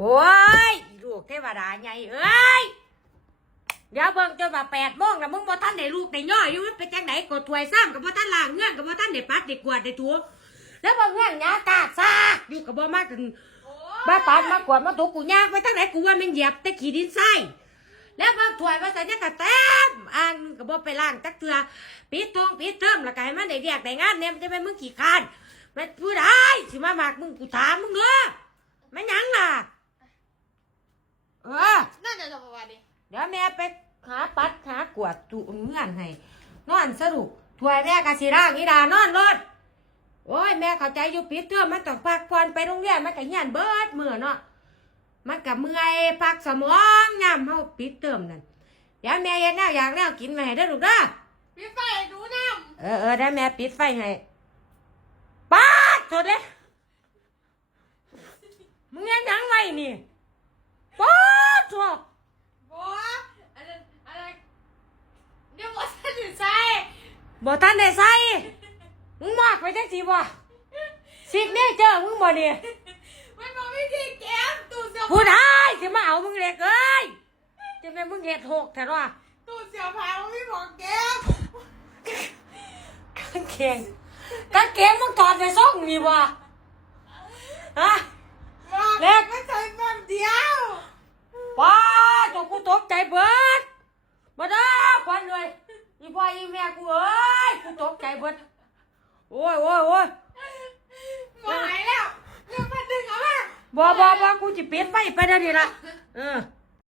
โอ้ยลูกเทวดาไงเอ้ยเดี๋ยวเบิ่งจนว่า8 โมงแล้วมึงบ่ทันได้ลูกได้ย่ออยู่เป็นจังไหนกดถ้วยซ้ำกับบ่ทันล้างเงื่อนกับบ่ทันได้ปัดได้กวาดได้ถูแล้วบ่เงื่อนหยากาซากอยู่กับบ่มาถึงมาปัดมากวาดมาถูกูยากไปทั้งไหนกูว่ามันเหยียบแต่ขี้ดินทรายแล้วบางถ้วยว่าสัญญากะเต็มอ่างก็บ่ไปล้างจักเทื่อปิดทองปิดเทอมแล้วก็ให้มันได้เรียกได้งานเนี่ยมันจะเป็นมึงขี้คร้านมันผู้ใดสิมามากมึงกูถามมึงเด้อแม่นหยังล่ะน่าจะประมาณนี้เดี๋ยวแม่ไปหาปัดหากวาดตุเงื่อนให้นอนสรุปถ้วยแม่กะสิร่างอีดานอนรถโอ้ยแม่เข้าใจอยู่ปิดเทอมมันต้องพักผ่อนไปโรงเรียนมันก็เฮียนเบิดมื้อเนาะมันก็เมื่อยพักสมองยามเฮาปิดเทอมนั่นเดี๋ยวแม่เฮ็ดแนวอย่างแนวกินมาให้เด้อลูกเด้อปิดไฟดูน้ำได้แม่ปิดไฟให้ป๊าดโทษเด้มึงเฮ็ดหยังไว้นี่ป๊าดโทษบัวอะไรเดี๋ยวบัวจะถือใส่บ่ทันได้ใส่มึงมากไปจังสิบ่สิเนี่ยเจอมึงบ่นี่มันบอกวิธีเก็บตู้เสื้อผู้ใดสิมาเอามึงเล็กเอ้ยจะเป็นมึงเฮ็ดหกแท้ว่าตู้เสื้อผ้ามันไม่บอกเก็บกางเกงมึงถอดไปส่งนี่บ่ฮะเล็กไม่ใช่แบบเดียวป้าจงกูตกใจเบิดมาเด้อควันเลยอีพ่ออีแม่กูเอ้ยกูตกใจเบิดโอ้ยหายแล้วเรื่องมันดึงเอามาบ่กูจะปิดไฟไปได้ดีละ